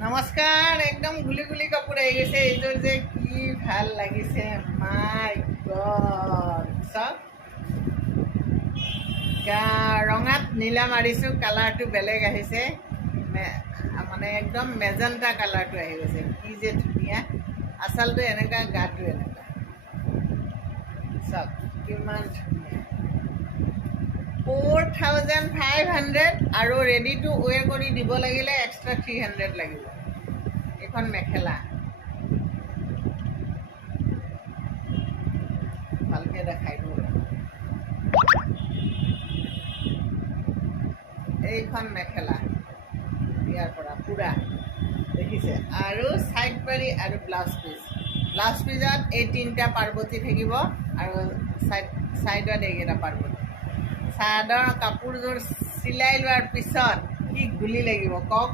নমস্কাৰ। একদম গুলি গুলি কাপোৰ আহি গৈছে। এইযোৰ যে কি ভাল লাগিছে, মাই গড। চাওক, ৰঙাত নীলা মাৰিছোঁ, কালাৰটো বেলেগ আহিছে। মানে একদম মেজেণ্টা কালাৰটো আহি গৈছে। কি যে ধুনীয়া। আচলতে এনেকুৱা, গাটো এনেকুৱা। চাওক কিমান ধুনীয়া। 4500 আৰু ৰেডি টু ৱেৰ কৰি দিব লাগিলে এক্সট্ৰা 300 লাগিব। এইখন মেখেলা ভালকৈ দেখাই দিওঁ। এইখন মেখেলা ইয়াৰ পৰা পূৰা দেখিছে, আৰু ছাইড পাৰি আৰু ব্লাউজ পিজত এই তিনিটা পাৰ্বতী থাকিব, আৰু ছাইডত এইকেইটা পাৰ্বতী। চাদৰ কাপোৰযোৰ চিলাই লোৱাৰ পিছত কি গুলি লাগিব কওক।